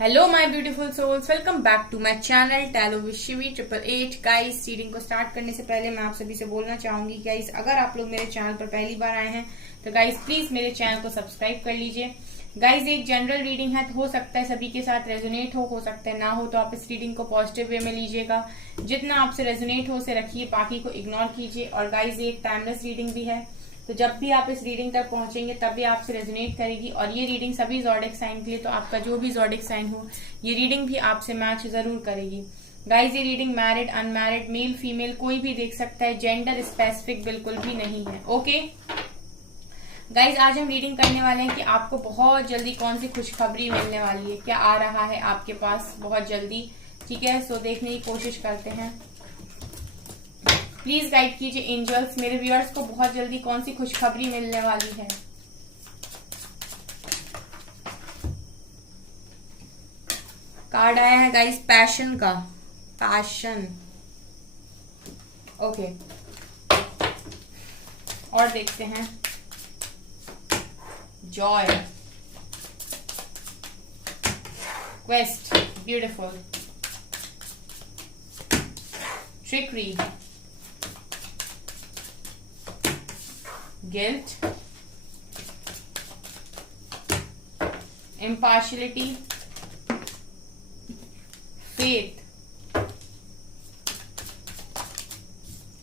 Hello my beautiful souls, welcome back to my channel टैलो with Shivi 888। Guys, reading को start करने से पहले मैं आप सभी से बोलना चाहूंगी गाइस, अगर आप लोग मेरे चैनल पर पहली बार आए हैं तो गाइस प्लीज मेरे चैनल को सब्सक्राइब कर लीजिए। गाइस, एक जनरल रीडिंग है तो हो सकता है सभी के साथ रेजोनेट हो सकता है ना हो, तो आप इस रीडिंग को पॉजिटिव वे में लीजिएगा। जितना आपसे रेजोनेट हो उसे रखिए, बाकी को इग्नोर कीजिए। और गाइस, ये एक टाइमलेस रीडिंग भी है, तो जब भी आप इस रीडिंग तक पहुंचेंगे तब भी आपसे रेजोनेट करेगी। और ये रीडिंग सभी ज़ोडिक साइन के लिए, तो आपका जो भी ज़ोडिक साइन हो ये रीडिंग भी आपसे मैच जरूर करेगी। गाइज, ये reading married unmarried male female कोई भी देख सकता है, जेंडर स्पेसिफिक बिल्कुल भी नहीं है। ओके गाइज, आज हम रीडिंग करने वाले हैं कि आपको बहुत जल्दी कौन सी खुशखबरी मिलने वाली है, क्या आ रहा है आपके पास बहुत जल्दी। ठीक है, सो देखने की कोशिश करते हैं। प्लीज गाइड कीजिए एंजल्स, मेरे व्यूअर्स को बहुत जल्दी कौन सी खुशखबरी मिलने वाली है। कार्ड आया है गाइस पैशन का, पैशन। ओके, और देखते हैं। Joy, quest, beautiful, trickery, guilt, impartiality, faith,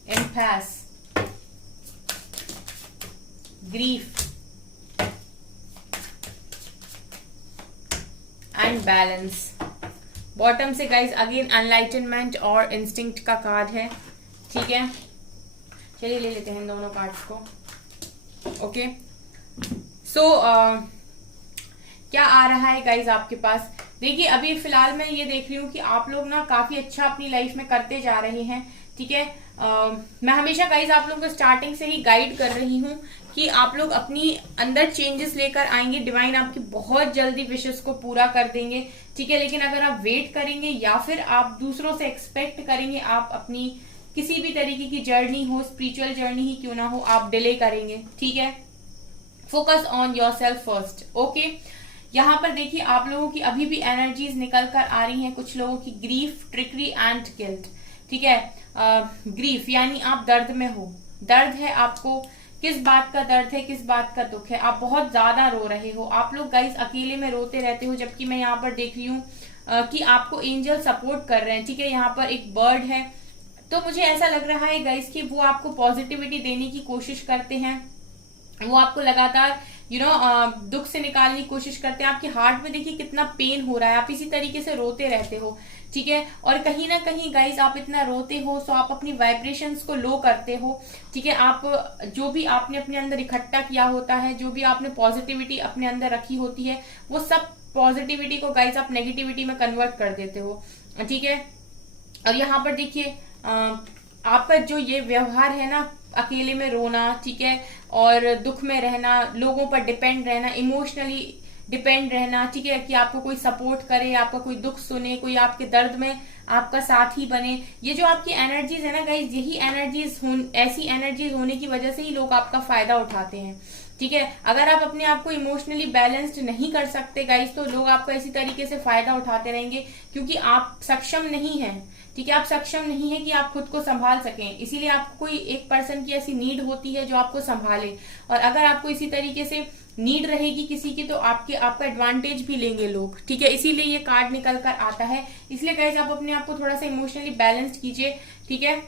impasse, grief and balance। Bottom से गाइज अगेन एनलाइटनमेंट और इंस्टिंक्ट का कार्ड है। ठीक है, चलिए ले लेते हैं इन दोनों कार्ड्स को। ओके, सो क्या आ रहा है गाइज आपके पास। देखिए, अभी फिलहाल मैं ये देख रही हूँ कि आप लोग ना काफी अच्छा अपनी लाइफ में करते जा रहे हैं। ठीक है, मैं हमेशा गाइज आप लोगों को स्टार्टिंग से ही गाइड कर रही हूँ कि आप लोग अपनी अंदर चेंजेस लेकर आएंगे, डिवाइन आपकी बहुत जल्दी विशेष को पूरा कर देंगे। ठीक है, लेकिन अगर आप वेट करेंगे या फिर आप दूसरों से एक्सपेक्ट करेंगे, आप अपनी किसी भी तरीके की जर्नी हो, स्पिरिचुअल जर्नी ही क्यों ना हो, आप डिले करेंगे। ठीक है, focus on your self first. Okay, यहाँ पर देखिए आप लोगों की अभी भी एनर्जीज निकल कर आ रही हैं, कुछ लोगों की ग्रीफ, ट्रिकरी एंड गिल्ट। ठीक है, ग्रीफ यानी आप दर्द में हो, दर्द है आपको, किस बात का दर्द है, किस बात का दुख है, आप बहुत ज्यादा रो रहे हो। आप लोग गाइस अकेले में रोते रहते हो, जबकि मैं यहाँ पर देख रही हूँ कि आपको एंजल सपोर्ट कर रहे हैं। ठीक है, यहाँ पर एक बर्ड है, तो मुझे ऐसा लग रहा है गाइस कि वो आपको पॉजिटिविटी देने की कोशिश करते हैं, वो आपको लगातार दुख से निकालने की कोशिश करते हैं। आपके हार्ट में देखिए कितना पेन हो रहा है, आप इसी तरीके से रोते रहते हो। ठीक है, और कहीं ना कहीं गाइज आप इतना रोते हो तो आप अपनी वाइब्रेशंस को लो करते हो। ठीक है, आप जो भी आपने अपने अंदर इकट्ठा किया होता है, जो भी आपने पॉजिटिविटी अपने अंदर रखी होती है, वो सब पॉजिटिविटी को गाइज आप नेगेटिविटी में कन्वर्ट कर देते हो। ठीक है, और यहाँ पर देखिए आपका जो ये व्यवहार है ना, अकेले में रोना, ठीक है, और दुख में रहना, लोगों पर डिपेंड रहना, इमोशनली डिपेंड रहना। ठीक है, कि आपको कोई सपोर्ट करे, आपका कोई दुख सुने, कोई आपके दर्द में आपका साथ ही बने। ये जो आपकी एनर्जीज है ना गाइज, यही एनर्जीज ऐसी एनर्जीज होने की वजह से ही लोग आपका फायदा उठाते हैं। ठीक है, अगर आप अपने आप को इमोशनली बैलेंस्ड नहीं कर सकते गाइज, तो लोग आपका इसी तरीके से फायदा उठाते रहेंगे, क्योंकि आप सक्षम नहीं हैं। ठीक है, आप सक्षम नहीं है कि आप खुद को संभाल सकें, इसीलिए आपको कोई एक पर्सन की ऐसी नीड होती है जो आपको संभाले। और अगर आपको इसी तरीके से नीड रहेगी किसी की, तो आपका एडवांटेज भी लेंगे लोग। ठीक है, इसीलिए ये कार्ड निकल कर आता है। इसलिए गाइस आप अपने आप को थोड़ा सा इमोशनली बैलेंस कीजिए। ठीक है,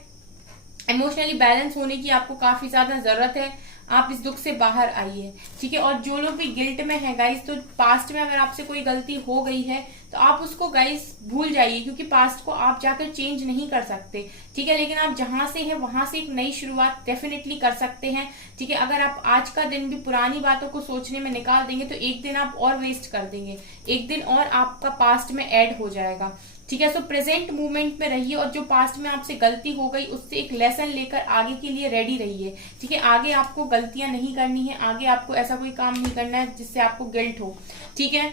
इमोशनली बैलेंस होने की आपको काफी ज्यादा जरूरत है, आप इस दुख से बाहर आइए। ठीक है, और जो लोग भी गिल्ट में है गाइस, तो पास्ट में अगर आपसे कोई गलती हो गई है तो आप उसको गाइस भूल जाइए, क्योंकि पास्ट को आप जाकर चेंज नहीं कर सकते। ठीक है, लेकिन आप जहां से हैं वहां से एक नई शुरुआत डेफिनेटली कर सकते हैं। ठीक है, अगर आप आज का दिन भी पुरानी बातों को सोचने में निकाल देंगे तो एक दिन आप और वेस्ट कर देंगे, एक दिन और आपका पास्ट में ऐड हो जाएगा। ठीक है, सो प्रेजेंट मूवमेंट में रहिए, और जो पास्ट में आपसे गलती हो गई उससे एक लेसन लेकर आगे के लिए रेडी रहिए। ठीक है, आगे आपको गलतियां नहीं करनी है, आगे आपको ऐसा कोई काम नहीं करना है जिससे आपको गिल्ट हो। ठीक है,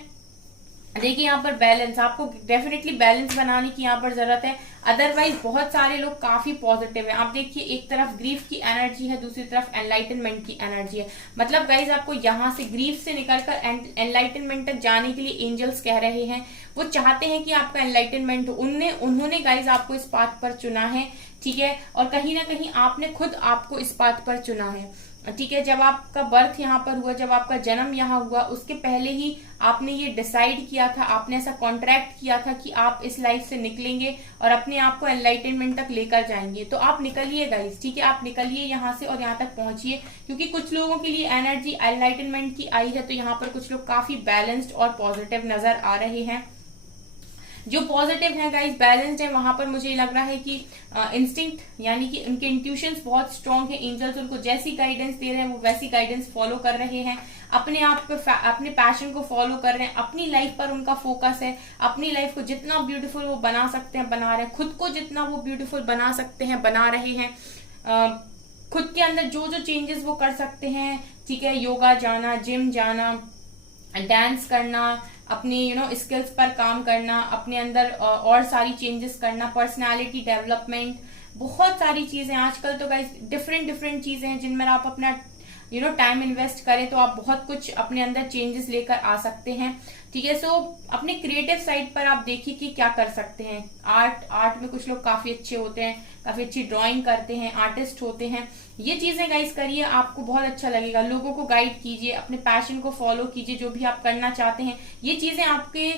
देखिए यहाँ पर बैलेंस, आपको डेफिनेटली बैलेंस बनाने की यहाँ पर जरूरत है। अदरवाइज बहुत सारे लोग काफी पॉजिटिव हैं। आप देखिए एक तरफ ग्रीफ की एनर्जी है, दूसरी तरफ एनलाइटनमेंट की एनर्जी है। मतलब गाइज आपको यहाँ से ग्रीफ से निकलकर एनलाइटनमेंट तक जाने के लिए एंजल्स कह रहे हैं, वो चाहते हैं कि आपका एनलाइटनमेंट हो। उन्होंने गाइज आपको इस पाथ पर चुना है, ठीक है, और कहीं ना कहीं आपने खुद आपको इस पाथ पर चुना है, ठीक है। जब आपका बर्थ यहाँ पर हुआ, जब आपका जन्म यहाँ हुआ, उसके पहले ही आपने ये डिसाइड किया था, आपने ऐसा कॉन्ट्रैक्ट किया था कि आप इस लाइफ से निकलेंगे और अपने आप को एनलाइटनमेंट तक लेकर जाएंगे। तो आप निकलिए गाइस, ठीक है, आप निकलिए यहाँ से और यहाँ तक पहुंचिए, क्योंकि कुछ लोगों के लिए एनर्जी एनलाइटनमेंट की आई है, तो यहाँ पर कुछ लोग काफी बैलेंस्ड और पॉजिटिव नजर आ रहे हैं। जो पॉजिटिव है गाइस, बैलेंस्ड है, वहां पर मुझे लग रहा है कि इंस्टिंक्ट यानी कि उनके इंट्यूशंस बहुत स्ट्रांग है। एंजल्स उनको जैसी गाइडेंस दे रहे हैं वो वैसी गाइडेंस फॉलो कर रहे हैं, अपने आप पे अपने पैशन को फॉलो कर रहे हैं, अपनी लाइफ पर उनका फोकस है, अपनी लाइफ को जितना ब्यूटीफुल वो बना सकते हैं बना रहे हैं, खुद को जितना वो ब्यूटीफुल बना सकते हैं बना रहे हैं, खुद के अंदर जो जो चेंजेस वो कर सकते हैं, ठीक है, योगा जाना, जिम जाना, डांस करना, अपनी स्किल्स पर काम करना, अपने अंदर और सारी चेंजेस करना, पर्सनालिटी डेवलपमेंट, बहुत सारी चीजें आजकल तो गाइस डिफरेंट चीजें हैं जिनमें आप अपना टाइम इन्वेस्ट करें तो आप बहुत कुछ अपने अंदर चेंजेस लेकर आ सकते हैं, ठीक है। सो अपने क्रिएटिव साइड पर आप देखिए कि क्या कर सकते हैं। आर्ट में कुछ लोग काफी अच्छे होते हैं, काफी अच्छी ड्राइंग करते हैं, आर्टिस्ट होते हैं। ये चीजें गाइस करिए, आपको बहुत अच्छा लगेगा। लोगों को गाइड कीजिए, अपने पैशन को फॉलो कीजिए, जो भी आप करना चाहते हैं। ये चीजें आपके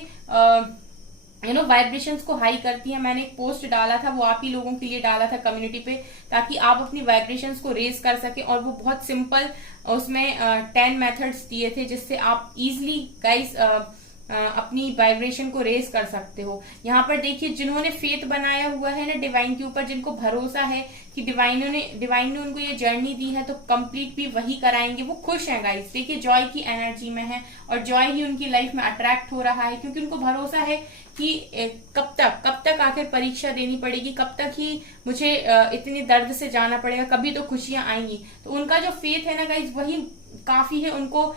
वाइब्रेशंस को हाई करती है। मैंने एक पोस्ट डाला था, वो आप ही लोगों के लिए डाला था कम्युनिटी पे, ताकि आप अपनी वाइब्रेशंस को रेज कर सके, और वो बहुत सिंपल उसमें 10 मेथड्स दिए थे जिससे आप इजिली गाइस अपनी वाइब्रेशन को रेज कर सकते हो। यहाँ पर देखिए जिन्होंने फेथ बनाया हुआ है ना डिवाइन के ऊपर, जिनको भरोसा है कि डिवाइन ने उनको ये जर्नी दी है तो कंप्लीट भी वही कराएंगे, वो खुश हैं गाइस। देखिए जॉय की एनर्जी में है और जॉय ही उनकी लाइफ में अट्रैक्ट हो रहा है, क्योंकि उनको भरोसा है कि कब तक आखिर परीक्षा देनी पड़ेगी, कब तक ही मुझे इतनी दर्द से जाना पड़ेगा, कभी तो खुशियां आएंगी। तो उनका जो फेथ है ना गाइस, वही काफी है उनको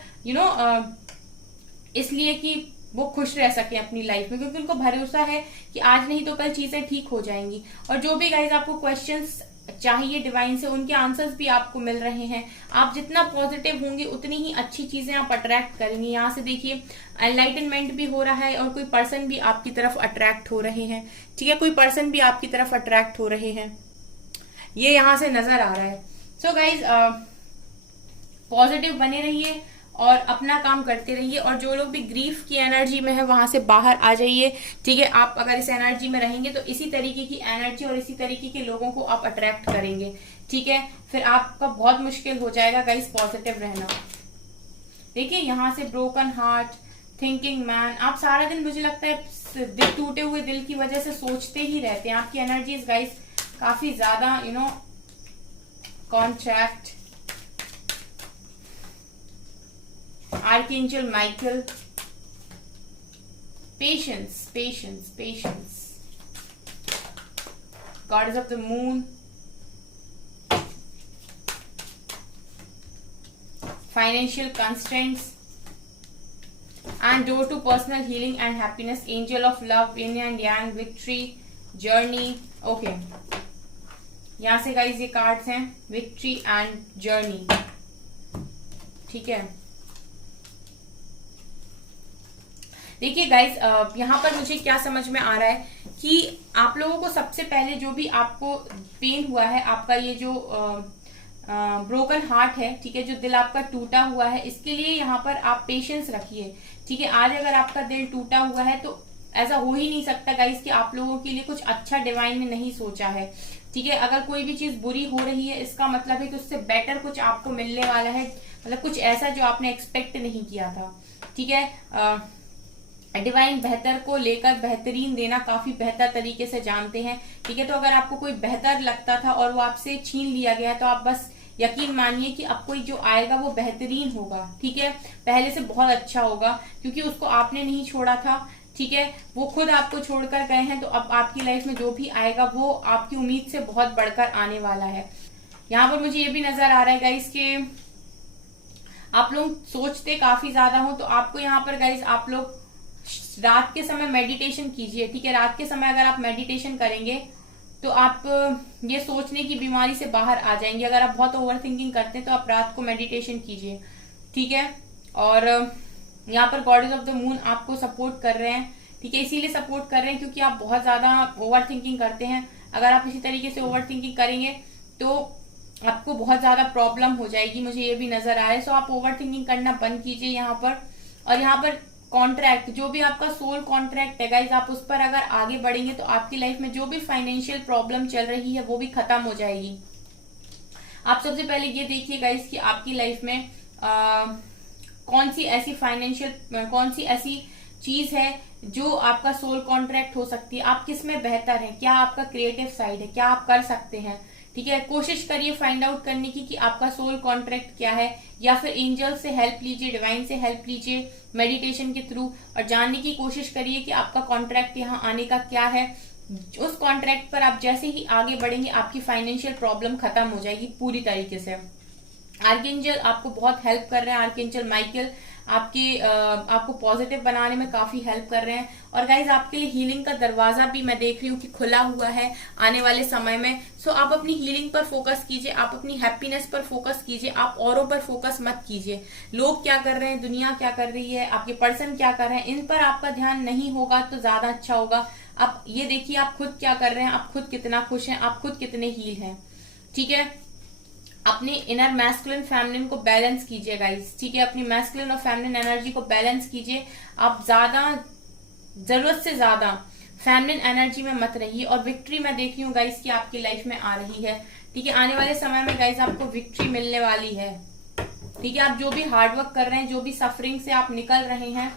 इसलिए कि वो खुश रह सके अपनी लाइफ में, क्योंकि उनको भरोसा है कि आज नहीं तो कल चीजें ठीक हो जाएंगी। और जो भी गाइज आपको क्वेश्चंस चाहिए डिवाइन से, उनके आंसर्स भी आपको मिल रहे हैं। आप जितना पॉजिटिव होंगे उतनी ही अच्छी चीजें आप अट्रैक्ट करेंगे। यहाँ से देखिए एनलाइटनमेंट भी हो रहा है और कोई पर्सन भी आपकी तरफ अट्रैक्ट हो रहे हैं, ठीक है, कोई पर्सन भी आपकी तरफ अट्रैक्ट हो रहे हैं, ये यहाँ से नजर आ रहा है। सो गाइज पॉजिटिव बने रहिए और अपना काम करते रहिए, और जो लोग भी ग्रीफ की एनर्जी में है वहां से बाहर आ जाइए, ठीक है। आप अगर इस एनर्जी में रहेंगे तो इसी तरीके की एनर्जी और इसी तरीके के लोगों को आप अट्रैक्ट करेंगे, ठीक है। फिर आपका बहुत मुश्किल हो जाएगा गाइस पॉजिटिव रहना। देखिए यहाँ से ब्रोकन हार्ट, थिंकिंग मैन, आप सारा दिन मुझे लगता है दिल टूटे हुए दिल की वजह से सोचते ही रहते हैं। आपकी एनर्जीज गाइस काफी ज्यादा contract, Archangel Michael, patience, goddess of the moon, financial constraints, and door to personal healing and happiness, angel of love, yin and yang, victory, journey. Okay, यहाँ से गाइज ये कार्ड्स हैं, विक्ट्री एंड जर्नी, ठीक है। देखिए guys यहाँ पर मुझे क्या समझ में आ रहा है कि आप लोगों को सबसे पहले जो भी आपको पेन हुआ है, आपका ये जो ब्रोकन हार्ट है, ठीक है, जो दिल आपका टूटा हुआ है, इसके लिए यहाँ पर आप पेशेंस रखिए, ठीक है। आज अगर आपका दिल टूटा हुआ है तो ऐसा हो ही नहीं सकता गाइज कि आप लोगों के लिए कुछ अच्छा डिवाइन ने नहीं सोचा है, ठीक है। अगर कोई भी चीज बुरी हो रही है इसका मतलब है कि उससे बेटर कुछ आपको मिलने वाला है, मतलब कुछ ऐसा जो आपने एक्सपेक्ट नहीं किया था, ठीक है। डिवाइन बेहतर को लेकर बेहतरीन देना काफी बेहतर तरीके से जानते हैं, ठीक है। तो अगर आपको कोई बेहतर लगता था और वो आपसे छीन लिया गया तो आप बस यकीन मानिए कि अब कोई जो आएगा वो बेहतरीन होगा, ठीक है, पहले से बहुत अच्छा होगा, क्योंकि उसको आपने नहीं छोड़ा था, ठीक है, वो खुद आपको छोड़कर गए हैं। तो अब आपकी लाइफ में जो भी आएगा वो आपकी उम्मीद से बहुत बढ़कर आने वाला है। यहाँ पर मुझे ये भी नजर आ रहा है गाइस कि आप लोग सोचते काफी ज्यादा हो, तो आपको यहाँ पर गाइस आप लोग रात के समय मेडिटेशन कीजिए, ठीक है। रात के समय अगर आप मेडिटेशन करेंगे तो आप ये सोचने की बीमारी से बाहर आ जाएंगे। अगर आप बहुत ओवर थिंकिंग करते हैं तो आप रात को मेडिटेशन कीजिए, ठीक है। और यहाँ पर गॉडेस ऑफ द मून आपको सपोर्ट कर रहे हैं, ठीक है। इसीलिए सपोर्ट कर रहे हैं क्योंकि आप बहुत ज्यादा ओवर थिंकिंग करते हैं। अगर आप इसी तरीके से ओवर थिंकिंग करेंगे तो आपको बहुत ज्यादा प्रॉब्लम हो जाएगी, मुझे ये भी नजर आ रहा है। सो आप ओवर थिंकिंग करना बंद कीजिए यहाँ पर। और यहाँ पर कॉन्ट्रैक्ट, जो भी आपका सोल कॉन्ट्रैक्ट है गाइज, आप उस पर अगर आगे बढ़ेंगे तो आपकी लाइफ में जो भी फाइनेंशियल प्रॉब्लम चल रही है वो भी खत्म हो जाएगी। आप सबसे पहले ये देखिए गाइज कि आपकी लाइफ में कौन सी ऐसी चीज है जो आपका सोल कॉन्ट्रैक्ट हो सकती है। आप किस में बेहतर है, क्या आपका क्रिएटिव साइड है, क्या आप कर सकते हैं, ठीक है। कोशिश करिए फाइंड आउट करने की कि आपका सोल कॉन्ट्रैक्ट क्या है, या फिर एंजल से हेल्प लीजिए, डिवाइन से हेल्प लीजिए मेडिटेशन के थ्रू, और जानने की कोशिश करिए कि आपका कॉन्ट्रैक्ट यहाँ आने का क्या है। उस कॉन्ट्रैक्ट पर आप जैसे ही आगे बढ़ेंगे आपकी फाइनेंशियल प्रॉब्लम खत्म हो जाएगी पूरी तरीके से। आर्कएंजल आपको बहुत हेल्प कर रहे हैं। आर्कएंजल माइकल आपको पॉजिटिव बनाने में काफी हेल्प कर रहे हैं। और गाइज आपके लिए हीलिंग का दरवाजा भी मैं देख रही हूँ कि खुला हुआ है आने वाले समय में। सो आप अपनी हीलिंग पर फोकस कीजिए, आप अपनी हैप्पीनेस पर फोकस कीजिए, आप औरों पर फोकस मत कीजिए। लोग क्या कर रहे हैं, दुनिया क्या कर रही है, आपके पर्सन क्या कर रहे हैं, इन पर आपका ध्यान नहीं होगा तो ज्यादा अच्छा होगा। आप ये देखिए आप खुद क्या कर रहे हैं, आप खुद कितना खुश हैं, आप खुद कितने हील हैं, ठीक है। अपनी इनर मैस्कुलिन फेमिनिन को बैलेंस कीजिए गाइस, ठीक है। अपनी मैस्कुलिन और फेमिनिन एनर्जी को बैलेंस कीजिए। आप ज्यादा जरूरत से ज्यादा फेमिनिन एनर्जी में मत रहिए। और विक्ट्री मैं देख रही हूँ गाइस कि आपकी लाइफ में आ रही है, ठीक है। आने वाले समय में गाइस आपको विक्ट्री मिलने वाली है, ठीक है। आप जो भी हार्डवर्क कर रहे हैं, जो भी सफरिंग से आप निकल रहे हैं,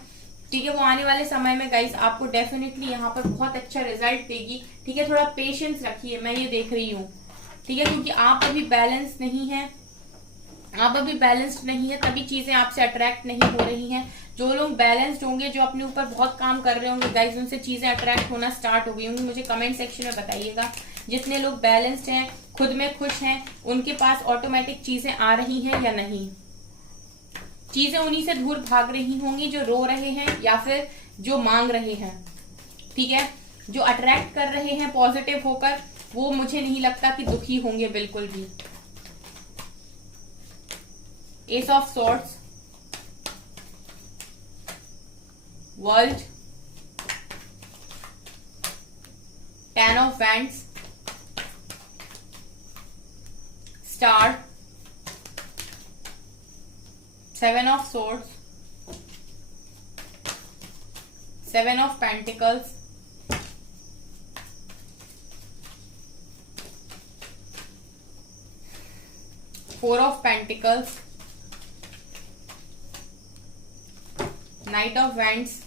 ठीक है, वो आने वाले समय में गाइस आपको डेफिनेटली यहाँ पर बहुत अच्छा रिजल्ट देगी, ठीक है। थोड़ा पेशेंस रखिए, मैं ये देख रही हूँ, ठीक है, क्योंकि आप अभी बैलेंस नहीं है, आप अभी बैलेंस्ड नहीं है, तभी चीजें आपसे अट्रैक्ट नहीं हो रही हैं। जो लोग बैलेंस्ड होंगे, जो अपने ऊपर बहुत काम कर रहे होंगे गाइस, उनसे चीजें अट्रैक्ट होना स्टार्ट हो गई होंगी। मुझे कमेंट सेक्शन में बताइएगा। जितने लोग बैलेंस्ड हैं, खुद में खुश हैं, उनके पास ऑटोमेटिक चीजें आ रही हैं या नहीं। चीजें उन्हीं से दूर भाग रही होंगी जो रो रहे हैं या फिर जो मांग रहे हैं, ठीक है। जो अट्रैक्ट कर रहे हैं पॉजिटिव होकर, वो मुझे नहीं लगता कि दुखी होंगे बिल्कुल भी। Ace of swords, world, 10 of wands, star, 7 of swords, 7 of pentacles, 4 of Pentacles, Knight of Wands,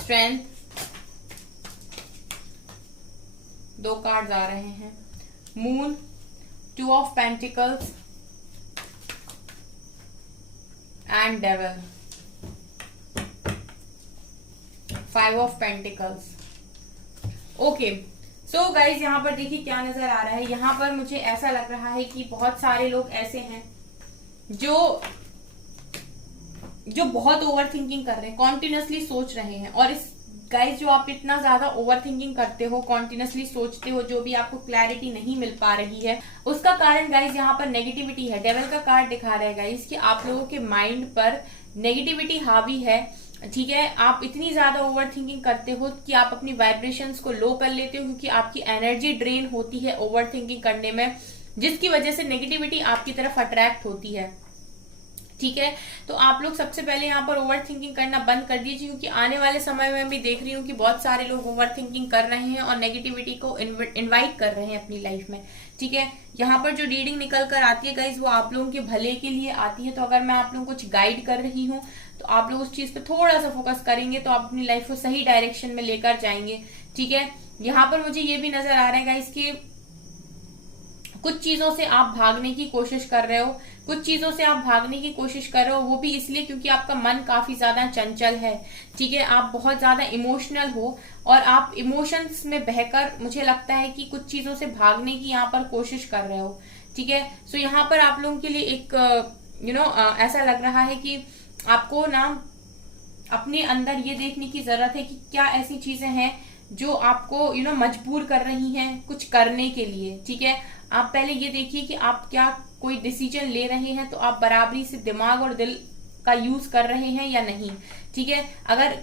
Strength, 2 cards आ रहे हैं, Moon, 2 of Pentacles and Devil, 5 of Pentacles। Okay so guys यहाँ पर देखिए क्या नजर आ रहा है। यहाँ पर मुझे ऐसा लग रहा है कि बहुत सारे लोग ऐसे हैं जो बहुत ओवर थिंकिंग कर रहे हैं, कॉन्टिन्यूसली सोच रहे हैं। और इस गाइज जो आप इतना ज्यादा ओवर थिंकिंग करते हो, कॉन्टिन्यूसली सोचते हो, जो भी आपको क्लैरिटी नहीं मिल पा रही है, उसका कारण गाइज यहाँ पर नेगेटिविटी है। डेविल का कार्ड दिखा रहा है गाइज कि आप लोगों के माइंड पर नेगेटिविटी हावी है, ठीक है। आप इतनी ज्यादा ओवर थिंकिंग करते हो कि आप अपनी वाइब्रेशंस को लो कर लेते हो, क्योंकि आपकी एनर्जी ड्रेन होती है ओवर थिंकिंग करने में, जिसकी वजह से नेगेटिविटी आपकी तरफ अट्रैक्ट होती है, ठीक है। तो आप लोग सबसे पहले यहाँ पर ओवर थिंकिंग करना बंद कर दीजिए, क्योंकि आने वाले समय में भी देख रही हूँ कि बहुत सारे लोग ओवर थिंकिंग कर रहे हैं और नेगेटिविटी को इनवाइट कर रहे हैं अपनी लाइफ में, ठीक है। यहाँ पर जो रीडिंग निकल कर आती है गाइज, वो आप लोगों के भले के लिए आती है। तो अगर मैं आप लोगों को कुछ गाइड कर रही हूँ तो आप लोग उस चीज पे थोड़ा सा फोकस करेंगे तो आप अपनी लाइफ को सही डायरेक्शन में लेकर जाएंगे, ठीक है। यहाँ पर मुझे ये भी नजर आ रहा है गाइज कि कुछ चीजों से आप भागने की कोशिश कर रहे हो, कुछ चीजों से आप भागने की कोशिश कर रहे हो, वो भी इसलिए क्योंकि आपका मन काफी ज्यादा चंचल है, ठीक है। आप बहुत ज्यादा इमोशनल हो और आप इमोशंस में बहकर मुझे लगता है कि कुछ चीजों से भागने की यहाँ पर कोशिश कर रहे हो, ठीक है। सो यहाँ पर आप लोगों के लिए एक ऐसा लग रहा है कि आपको ना अपने अंदर ये देखने की जरूरत है कि क्या ऐसी चीजें हैं जो आपको मजबूर कर रही हैं कुछ करने के लिए। ठीक है, आप पहले ये देखिए कि आप क्या कोई डिसीजन ले रहे हैं तो आप बराबरी से दिमाग और दिल का यूज कर रहे हैं या नहीं। ठीक है, अगर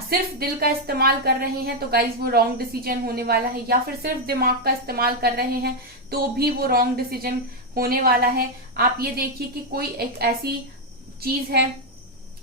सिर्फ दिल का इस्तेमाल कर रहे हैं तो गाइज वो रॉन्ग डिसीजन होने वाला है, या फिर सिर्फ दिमाग का इस्तेमाल कर रहे हैं तो भी वो रॉन्ग डिसीजन होने वाला है। आप ये देखिए कि कोई एक ऐसी चीज है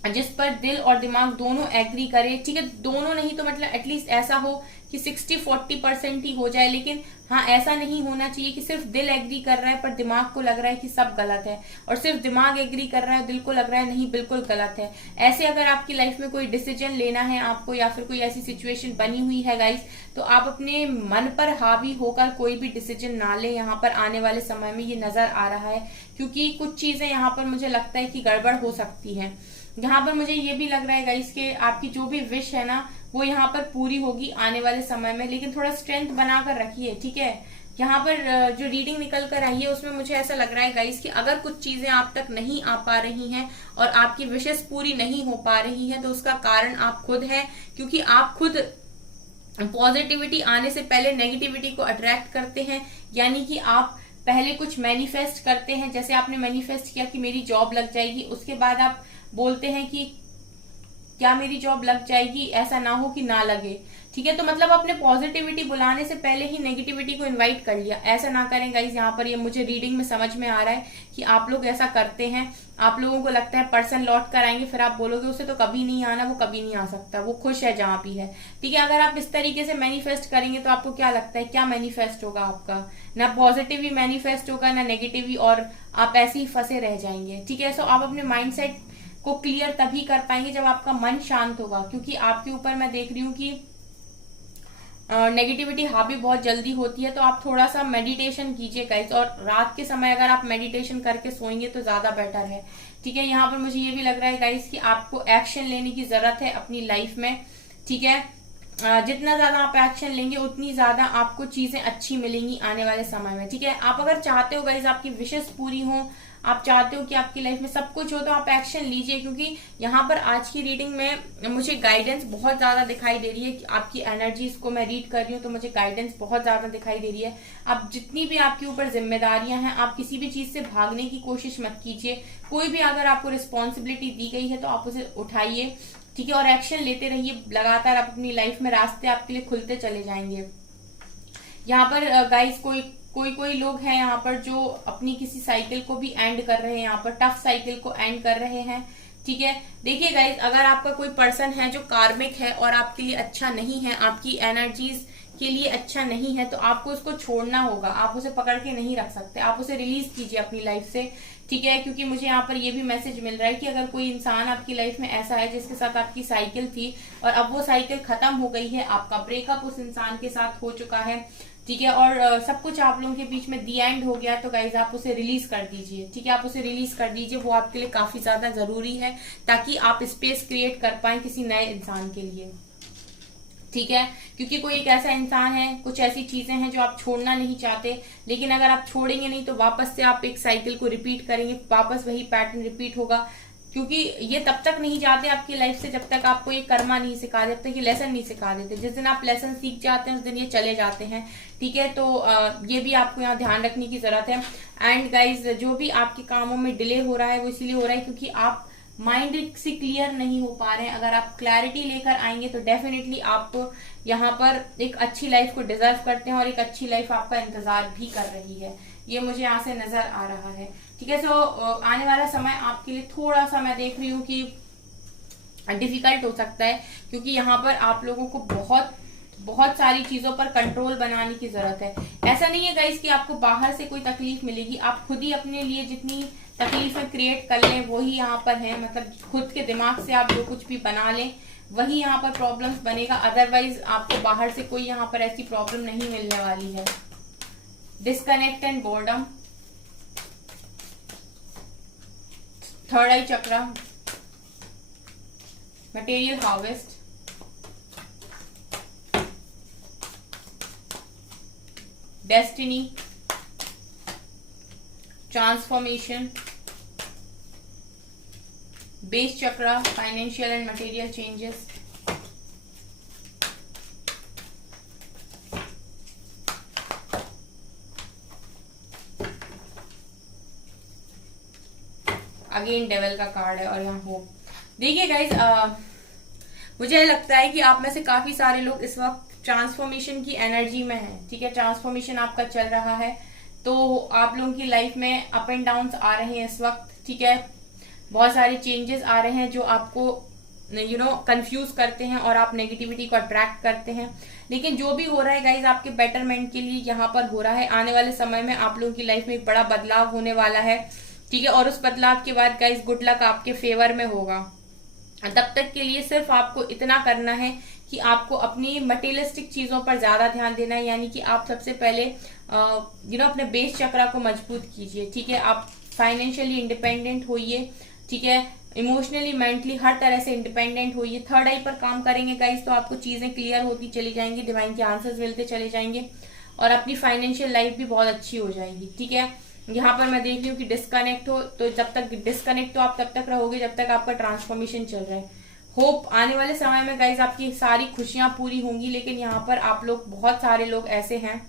जिस पर दिल और दिमाग दोनों एग्री करे। ठीक है, दोनों नहीं तो मतलब एटलीस्ट ऐसा हो कि 60-40% ही हो जाए, लेकिन हाँ ऐसा नहीं होना चाहिए कि सिर्फ दिल एग्री कर रहा है पर दिमाग को लग रहा है कि सब गलत है, और सिर्फ दिमाग एग्री कर रहा है दिल को लग रहा है नहीं बिल्कुल गलत है। ऐसे अगर आपकी लाइफ में कोई डिसीजन लेना है आपको, या फिर कोई ऐसी सिचुएशन बनी हुई है गाइस, तो आप अपने मन पर हावी होकर कोई भी डिसीजन ना ले। यहाँ पर आने वाले समय में ये नजर आ रहा है, क्योंकि कुछ चीजें यहाँ पर मुझे लगता है कि गड़बड़ हो सकती है। यहाँ पर मुझे ये भी लग रहा है गाइस कि आपकी जो भी विश है ना वो यहाँ पर पूरी होगी आने वाले समय में, लेकिन थोड़ा स्ट्रेंथ बनाकर रखिए। ठीक है, यहाँ पर जो रीडिंग निकल कर आई है उसमें मुझे ऐसा लग रहा है गाइस कि अगर कुछ चीजें आप तक नहीं आ पा रही हैं और आपकी विशेष पूरी नहीं हो पा रही है तो उसका कारण आप खुद हैं, क्योंकि आप खुद पॉजिटिविटी आने से पहले नेगेटिविटी को अट्रैक्ट करते हैं। यानी कि आप पहले कुछ मैनिफेस्ट करते हैं, जैसे आपने मैनिफेस्ट किया कि मेरी जॉब लग जाएगी, उसके बाद आप बोलते हैं कि क्या मेरी जॉब लग जाएगी, ऐसा ना हो कि ना लगे। ठीक है, तो मतलब अपने पॉजिटिविटी बुलाने से पहले ही नेगेटिविटी को इनवाइट कर लिया। ऐसा ना करें गाइस, यहाँ पर ये मुझे रीडिंग में समझ में आ रहा है कि आप लोग ऐसा करते हैं। आप लोगों को लगता है पर्सन लौट कर आएंगे, फिर आप बोलोगे उसे तो कभी नहीं आना, वो कभी नहीं आ सकता, वो खुश है जहां भी है। ठीक है, अगर आप इस तरीके से मैनिफेस्ट करेंगे तो आपको क्या लगता है क्या मैनिफेस्ट होगा आपका? ना पॉजिटिव ही मैनिफेस्ट होगा ना नेगेटिव ही, और आप ऐसे ही फंसे रह जाएंगे। ठीक है, सो आप अपने माइंडसेट को क्लियर तभी कर पाएंगे जब आपका मन शांत होगा, क्योंकि आपके ऊपर मैं देख रही हूँ कि नेगेटिविटी हावी बहुत जल्दी होती है। तो आप थोड़ा सा मेडिटेशन कीजिए गाइस, और रात के समय अगर आप मेडिटेशन करके सोएंगे तो ज्यादा बेटर है। ठीक है, यहाँ पर मुझे ये भी लग रहा है गाइस कि आपको एक्शन लेने की जरूरत है अपनी लाइफ में। ठीक है, जितना ज्यादा आप एक्शन लेंगे उतनी ज्यादा आपको चीजें अच्छी मिलेंगी आने वाले समय में। ठीक है, आप अगर चाहते हो गाइस आपकी विशेष पूरी हो, आप चाहते हो कि आपकी लाइफ में सब कुछ हो, तो आप एक्शन लीजिए, क्योंकि यहाँ पर आज की रीडिंग में मुझे गाइडेंस बहुत ज्यादा दिखाई दे रही है। कि आपकी एनर्जीज को मैं रीड कर रही हूँ तो मुझे गाइडेंस बहुत ज्यादा दिखाई दे रही है। आप जितनी भी आपके ऊपर जिम्मेदारियां हैं, आप किसी भी चीज से भागने की कोशिश मत कीजिए। कोई भी अगर आपको रिस्पॉन्सिबिलिटी दी गई है तो आप उसे उठाइए। ठीक है, और एक्शन लेते रहिए लगातार, आप अपनी लाइफ में रास्ते आपके लिए खुलते चले जाएंगे। यहाँ पर गाइस कोई लोग हैं यहाँ पर जो अपनी किसी साइकिल को भी एंड कर रहे हैं, यहाँ पर टफ साइकिल को एंड कर रहे हैं। ठीक है, देखिए गाइस, अगर आपका कोई पर्सन है जो कार्मिक है और आपके लिए अच्छा नहीं है, आपकी एनर्जीज के लिए अच्छा नहीं है, तो आपको उसको छोड़ना होगा। आप उसे पकड़ के नहीं रख सकते, आप उसे रिलीज कीजिए अपनी लाइफ से। ठीक है, क्योंकि मुझे यहाँ पर ये भी मैसेज मिल रहा है कि अगर कोई इंसान आपकी लाइफ में ऐसा है जिसके साथ आपकी साइकिल थी और अब वो साइकिल खत्म हो गई है, आपका ब्रेकअप उस इंसान के साथ हो चुका है। ठीक है, और सब कुछ आप लोगों के बीच में दी एंड हो गया, तो गाइज आप उसे रिलीज कर दीजिए। ठीक है, आप उसे रिलीज कर दीजिए, वो आपके लिए काफी ज्यादा जरूरी है, ताकि आप स्पेस क्रिएट कर पाए किसी नए इंसान के लिए। ठीक है, क्योंकि कोई एक ऐसा इंसान है, कुछ ऐसी चीजें हैं जो आप छोड़ना नहीं चाहते, लेकिन अगर आप छोड़ेंगे नहीं तो वापस से आप एक साइकिल को रिपीट करेंगे, वापस वही पैटर्न रिपीट होगा। क्योंकि ये तब तक नहीं जाते आपकी लाइफ से जब तक आपको ये कर्मा नहीं सिखा देते, ये लेसन नहीं सिखा देते। जिस दिन आप लेसन सीख जाते हैं उस दिन ये चले जाते हैं। ठीक है, तो ये भी आपको यहाँ ध्यान रखने की जरूरत है। एंड गाइज, जो भी आपके कामों में डिले हो रहा है वो इसीलिए हो रहा है क्योंकि आप माइंड से क्लियर नहीं हो पा रहे हैं। अगर आप क्लैरिटी लेकर आएंगे तो डेफिनेटली आप यहाँ पर एक अच्छी लाइफ को डिजर्व करते हैं, और एक अच्छी लाइफ आपका इंतजार भी कर रही है, ये मुझे यहाँ से नजर आ रहा है। ठीक है, सो आने वाला समय आपके लिए थोड़ा सा मैं देख रही हूँ कि डिफिकल्ट हो सकता है, क्योंकि यहाँ पर आप लोगों को बहुत सारी चीजों पर कंट्रोल बनाने की जरूरत है। ऐसा नहीं है गाइस कि आपको बाहर से कोई तकलीफ मिलेगी, आप खुद ही अपने लिए जितनी तकलीफें क्रिएट कर लें वही यहाँ पर है। मतलब खुद के दिमाग से आप जो कुछ भी बना लें वही यहाँ पर प्रॉब्लम्स बनेगा, अदरवाइज आपको बाहर से कोई यहाँ पर ऐसी प्रॉब्लम नहीं मिलने वाली है। Disconnect and boredom, third eye chakra, material harvest, destiny, transformation, base chakra, financial and material changes, again devil का कार्ड है और यहाँ होप। देखिए गाइज, मुझे लगता है कि आप में से काफी सारे लोग इस वक्त ट्रांसफॉर्मेशन की एनर्जी में हैं, ठीक है। ट्रांसफॉर्मेशन आपका चल रहा है, तो आप लोगों की लाइफ में अप एंड डाउन्स आ रहे हैं इस वक्त, ठीक है। बहुत सारे चेंजेस आ रहे हैं जो आपको कंफ्यूज करते हैं और आप नेगेटिविटी को अट्रैक्ट करते हैं। लेकिन जो भी हो रहा है गाइज आपके बेटरमेंट के लिए यहाँ पर हो रहा है। आने वाले समय में आप लोगों की लाइफ में एक बड़ा बदलाव होने वाला है, ठीक है। और उस बदलाव के बाद गाइज गुड लक आपके फेवर में होगा। तब तक के लिए सिर्फ आपको इतना करना है कि आपको अपनी मटेरियलिस्टिक चीजों पर ज्यादा ध्यान देना है, यानी कि आप सबसे पहले अपने बेस चक्र को मजबूत कीजिए, ठीक है। आप फाइनेंशियली इंडिपेंडेंट होइए, ठीक है। इमोशनली, मेंटली, हर तरह से इंडिपेंडेंट होइए। थर्ड आई पर काम करेंगे गाइज तो आपको चीजें क्लियर होती चली जाएंगी, डिवाइन के आंसर्स मिलते चले जाएंगे और अपनी फाइनेंशियल लाइफ भी बहुत अच्छी हो जाएगी, ठीक है। यहाँ पर मैं देख रही हूँ कि डिस्कनेक्ट हो, तो जब तक डिस्कनेक्ट हो आप तब तक रहोगे जब तक आपका ट्रांसफॉर्मेशन चल रहा है। होप आने वाले समय में गाइज आपकी सारी खुशियां पूरी होंगी। लेकिन यहाँ पर आप लोग, बहुत सारे लोग ऐसे हैं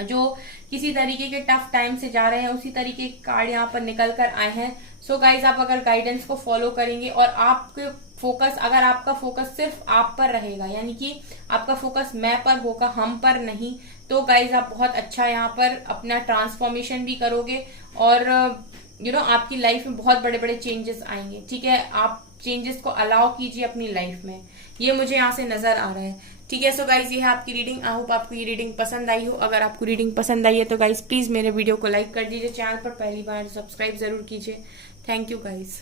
जो किसी तरीके के टफ टाइम से जा रहे हैं, उसी तरीके के कार्ड यहाँ पर निकल कर आए हैं। सो गाइज आप अगर गाइडेंस को फॉलो करेंगे और आपके फोकस, अगर आपका फोकस सिर्फ आप पर रहेगा, यानी कि आपका फोकस मैं पर होगा, हम पर नहीं, तो गाइज आप बहुत अच्छा यहाँ पर अपना ट्रांसफॉर्मेशन भी करोगे और आपकी लाइफ में बहुत बड़े बड़े चेंजेस आएंगे, ठीक है। आप चेंजेस को अलाउ कीजिए अपनी लाइफ में, ये मुझे यहाँ से नजर आ रहा है, ठीक है। सो गाइज ये है आपकी रीडिंग। आई होप आपको ये रीडिंग पसंद आई हो। अगर आपको रीडिंग पसंद आई है तो गाइज प्लीज मेरे वीडियो को लाइक कर दीजिए, चैनल पर पहली बार सब्सक्राइब जरूर कीजिए। Thank you guys.